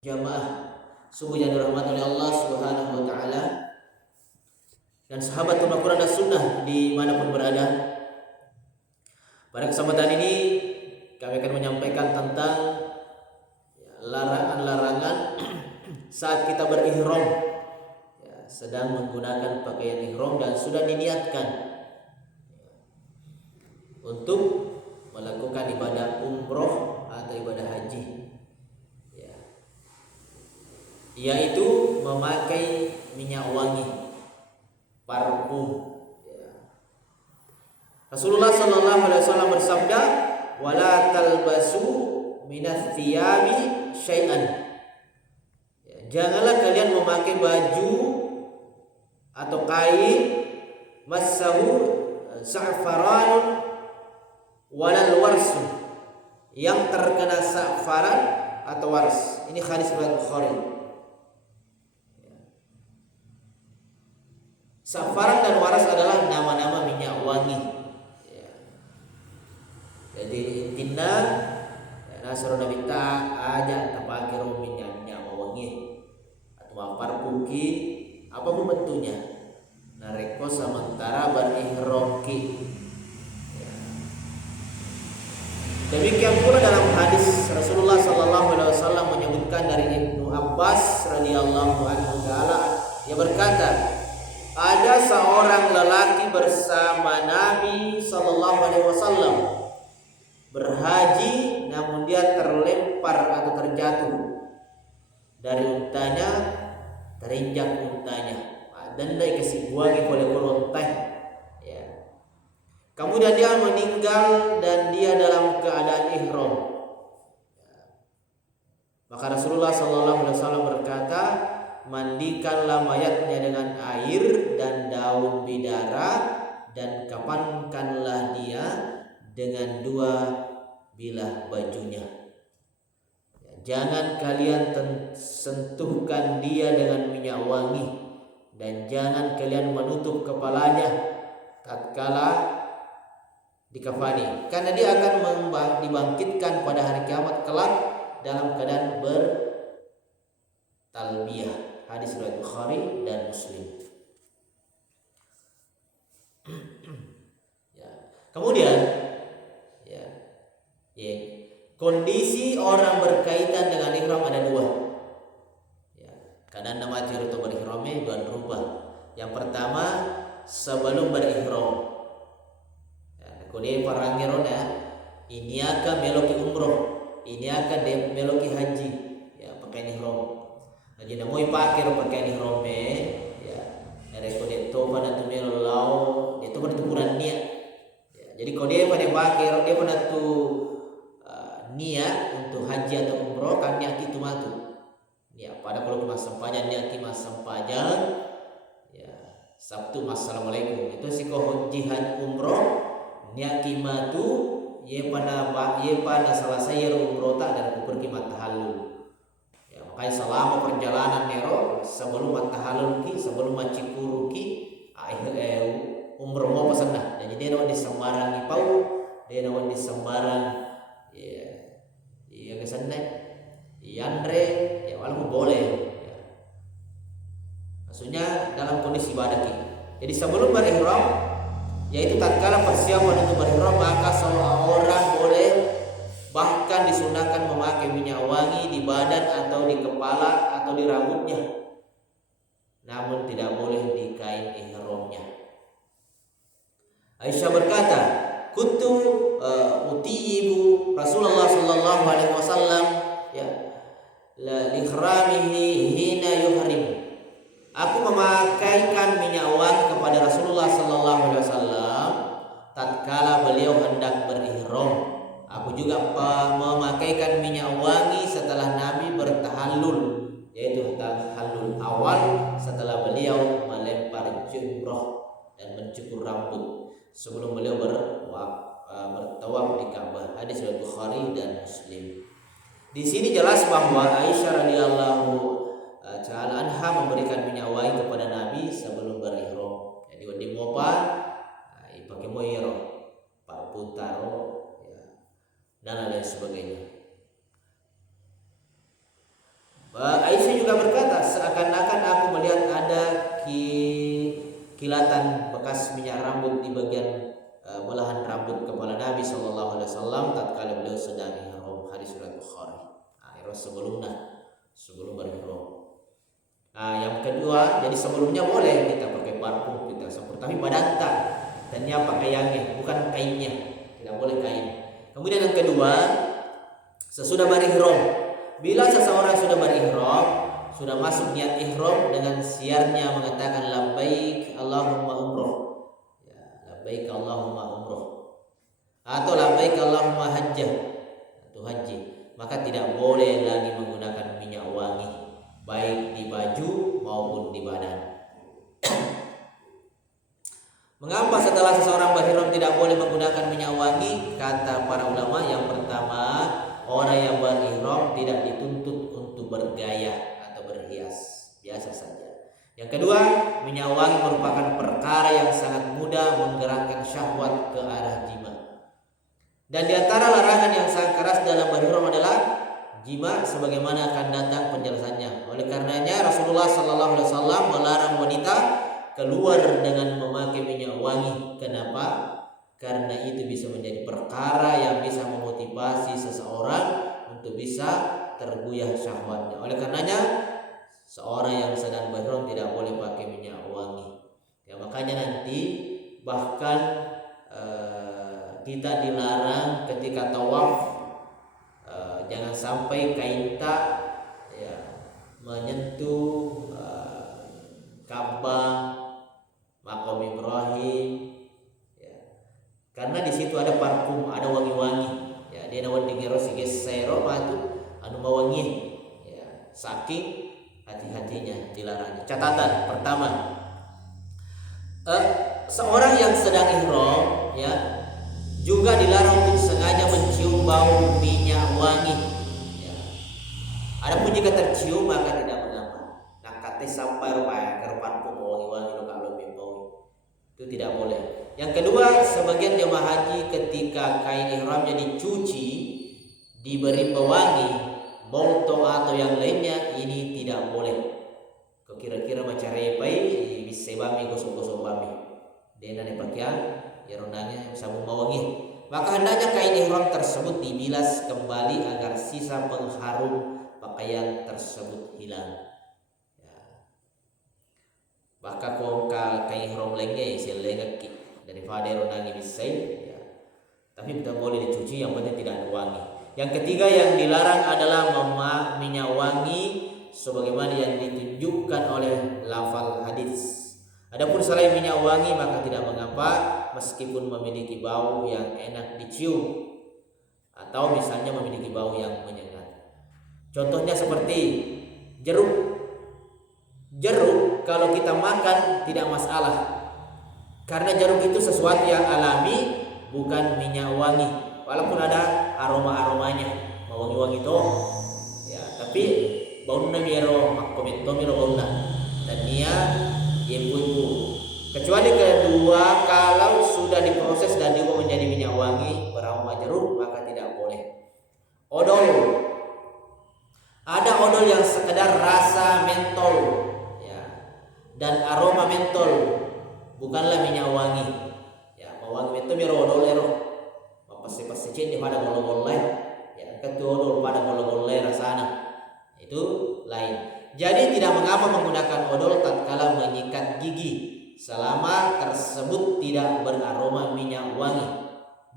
Jamaah subuh yang dirahmati oleh Allah Subhanahu wa taala dan sahabat Al-Quran dan Sunnah dimanapun berada. Pada kesempatan ini kami akan menyampaikan tentang larangan-larangan saat kita berihram, sedang menggunakan pakaian ihram dan sudah diniatkan untuk melakukan ibadah umroh atau ibadah haji, yaitu memakai minyak wangi, parfum. Rasulullah sallallahu alaihi wasallam bersabda, "Wala talbasu minats thiyabi syai'an." Janganlah kalian memakai baju atau kain massahu za'faran walal warsu, yang terkena za'faran atau wars. Ini hadis riwayat Bukhari. Za'faran dan waras adalah nama-nama minyak wangi. Jadi intinya nasro nabi ta aja tapake minyak wangi atau parfum ki apapun bentuknya. Nareko sementara berihram ki. Demikian pula dalam hadis Rasulullah sallallahu alaihi wasallam menyebutkan dari Ibnu Abbas radhiyallahu anhu taala, ia berkata, ada seorang lelaki bersama Nabi sallallahu alaihi wasallam berhaji, namun dia terlempar atau terjatuh dari untanya, terinjak untanya dan naik ke sibuangi oleh kolontai. Kemudian dia meninggal dan dia dalam keadaan ihram. Maka Rasulullah sallallahu alaihi wasallam berkata, mandikanlah mayatnya dengan air dan daun bidara dan kafankanlah dia dengan 2 bilah bajunya. Jangan kalian sentuhkan dia dengan minyak wangi dan jangan kalian menutup kepalanya tatkala dikafani, karena dia akan dibangkitkan pada hari kiamat kelak dalam keadaan bertalbiyah. Hadis riwayat Bukhari dan Muslim. Kemudian kondisi orang berkaitan dengan ihram ada 2. Kadang nama atau berihramnya 2 rubah. Yang pertama sebelum berihram. Kode parangerona ini akan meloki umroh, ini akan meloki haji, pakai ihram. Jadi namoi pakai pakaian ihram kode toba dan tumelo lao, itu pada tukuran niat. Jadi kode pada pakai dia pada tu niat untuk haji atau umroh kan niat itu matu. Pada kalau mas sempajan niat mas sempajan, Sabtu assalamualaikum itu sih kau jihad umroh. Niat kimatu ye pada selesai umroh tak dan pergi matahallul. Makanya selama perjalanan nero sebelum matahallul ki, sebelum macikuru ki umroh mau pesan dah. Jadi dia nawan di sembarang ipau, dia nawan di sembarang ke sana yandre walaupun boleh. Maksudnya dalam kondisi ibadah ki. Jadi sebelum berihram, yaitu tatkala persiapan untuk berihram, maka seorang boleh bahkan disunahkan memakai minyak wangi di badan atau di kepala atau di rambutnya, namun tidak boleh di kain ihramnya. Aisyah berkata, kuntu utiyibu Rasulullah sallallahu alaihi wasallam la ikhramihi hina yuhrim. Aku memakaikan minyak wangi kepada Rasulullah sallallahu alaihi wasallam tatkala beliau hendak berihram. Aku juga memakaikan minyak wangi setelah Nabi bertahallul, yaitu tahallul awal setelah beliau melempar jumrah dan mencukur rambut sebelum beliau bertawaf di Ka'bah. Hadis riwayat Bukhari dan Muslim. Di sini jelas bahwa Aisyah radhiyallahu ta'ala anha memberikan minyak wangi kepada Nabi sebelum berihram. Jadi di mopa pakai moiro, parfum taro dan lain sebagainya. Aisyah juga berkata, seakan-akan aku melihat ada kilatan bekas minyak rambut di bagian belahan rambut kepala Nabi Shallallahu Alaihi Wasallam tatkala beliau sedang ihram. Hadis riwayat Bukhari. Sebelum berihram. Nah, yang kedua, jadi sebelumnya boleh kita pakai parfum kita tapi badanta dan dia pakaiannya, bukan kainnya. Tidak boleh kain. Kemudian yang kedua, sesudah berihram. Bila seseorang sudah berihram, sudah masuk niat ihram dengan siarnya mengatakan labbaik Allahumma umroh. Ya, labbaik Allahumma umroh. Atau labbaik Allahumma hajjah. Atau haji. Maka tidak boleh lagi menggunakan minyak wangi baik di baju maupun di badan. Mengapa setelah seseorang berihram tidak boleh menggunakan minyak wangi? Kata para ulama, yang pertama, orang yang berihram tidak dituntut untuk bergaya atau berhias, biasa saja. Yang kedua, minyak wangi merupakan perkara yang sangat mudah menggerakkan syahwat ke arah jima. Dan di antara larangan yang sangat keras dalam berihram adalah jima, sebagaimana akan datang penjelasannya. Oleh karenanya Rasulullah Sallallahu Alaihi Wasallam melarang wanita keluar dengan memakai minyak wangi. Kenapa? Karena itu bisa menjadi perkara yang bisa memotivasi seseorang untuk bisa tergoyah syahwatnya. Oleh karenanya seorang yang sedang berihram tidak boleh pakai minyak wangi. Ya, makanya nanti bahkan kita dilarang ketika tawaf, jangan sampai kain tak menyentuh Ka'bah, Maqam Ibrahim, karena di situ ada parfum, ada wangi-wangi. Ya, dia nawan dingero sige sero matu anu mawangi. Ya, saking hati-hatinya dilarang. Catatan pertama, seorang yang sedang ihram juga dilarang untuk sengaja mencium bau minyak wangi. Ya. Adapun jika tercium maka tidak mengapa. Nah, kate sampai rupanya ke parfum wangi-wangi lo kalau bau itu tidak boleh. Yang kedua, sebagian jemaah haji ketika kain ihramnya dicuci, diberi pewangi, molto atau yang lainnya, ini tidak boleh. Kira-kira macam repai bisa bami gosok-gosok bami. Dena ne pakaian ya rondanya sabun mewangi. Maka hendaknya kain ihram tersebut dibilas kembali agar sisa pengharum pakaian tersebut hilang. Bahkan kau kain ihram lainnya isi lengak daripada rondangi bisa tapi tidak boleh dicuci, yang penting tidak ada wangi. Yang ketiga yang dilarang adalah minyak wangi sebagaimana yang ditunjukkan oleh lafal hadis. Adapun selain minyak wangi maka tidak mengapa meskipun memiliki bau yang enak dicium atau misalnya memiliki bau yang menyengat. Contohnya seperti jeruk. Jeruk kalau kita makan tidak masalah, karena jeruk itu sesuatu yang alami, bukan minyak wangi. Walaupun ada aroma-aromanya, wangi-wangi itu tapi baunna miro makomento miro baunna dan dia ibu-ibu. Kecuali kedua, kalau sudah diproses dan diubah menjadi minyak wangi beraroma jeruk maka tidak boleh. Odol, ada odol yang sekedar rasa mentol dan aroma mentol, bukanlah minyak wangi. Wangi itu miro odol ero pasti cini pada golo-golo ketua odol pada golo-golo rasana itu lain. Jadi tidak mengapa menggunakan odol tatkala menyikat gigi selama tersebut tidak beraroma minyak wangi.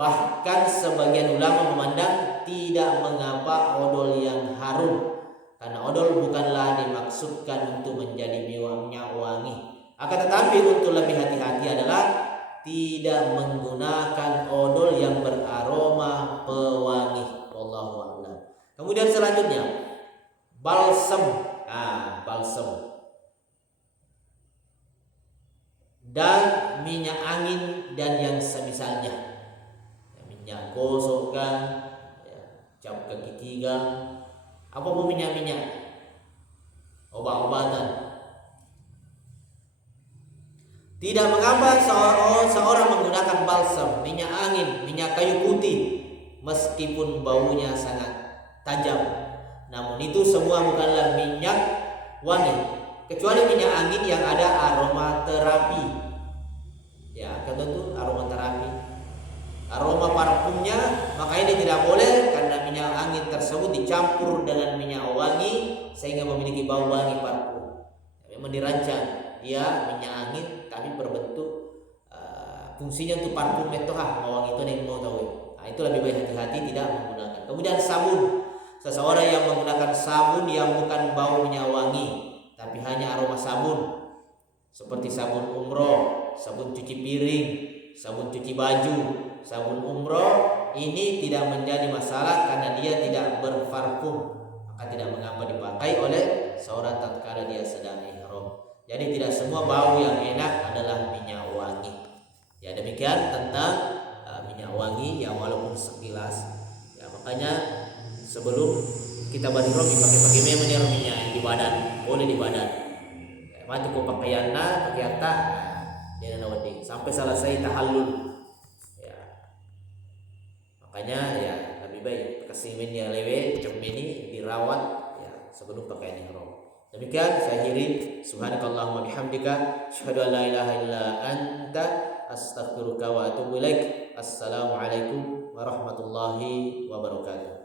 Bahkan sebagian ulama memandang tidak mengapa odol yang harum, karena odol bukanlah dimaksudkan untuk menjadi minyak wangi. Akan tetapi untuk lebih hati-hati adalah tidak menggunakan odol yang beraroma pewangi. Wallahu a'lam. Kemudian selanjutnya balsam. Balsam dan minyak angin dan yang semisalnya. Minyak gosok kan, cap kaki tiga, apapun minyak-minyak, obat-obatan. Tidak mengapa seorang menggunakan balsam, minyak angin, minyak kayu putih meskipun baunya sangat tajam Namun itu semua bukanlah minyak wangi, kecuali minyak angin yang ada aromaterapi. Ya, kan itu aromaterapi. Aroma parfumnya, maka ini tidak boleh karena minyak angin tersebut dicampur dengan minyak wangi sehingga memiliki bau wangi parfum. Memang dirancang dia minyak angin tapi berbentuk fungsinya untuk parfum metohah wangi itu yang mau tahu. Nah, itu lebih baik hati-hati tidak menggunakan. Kemudian sabun. Seseorang yang menggunakan sabun yang bukan bau minyak wangi tapi hanya aroma sabun, seperti sabun umroh, sabun cuci piring, sabun cuci baju, sabun umroh, ini tidak menjadi masalah karena dia tidak berparfum, maka tidak mengapa dipakai oleh seorang tatkala dia sedang ihram. Jadi tidak semua bau yang enak adalah minyak wangi. Ya, demikian tentang minyak wangi yang walaupun sekilas. Ya, makanya sebelum kita berihram dipakai memang minyak di badan, boleh di badan. Ya, cukup pakaianna, pakai atta, dia nawadi sampai selesai tahallul. Ya. Makanya ya lebih baik kasih minyak lewe ini dirawat ya sebelum pakaian ihram. Demikian saya akhiri. Subhanakallahumma bihamdika asyhadu an la ilaha illa anta astaghfiruka wa atubu ilaik. Assalamualaikum warahmatullahi wabarakatuh.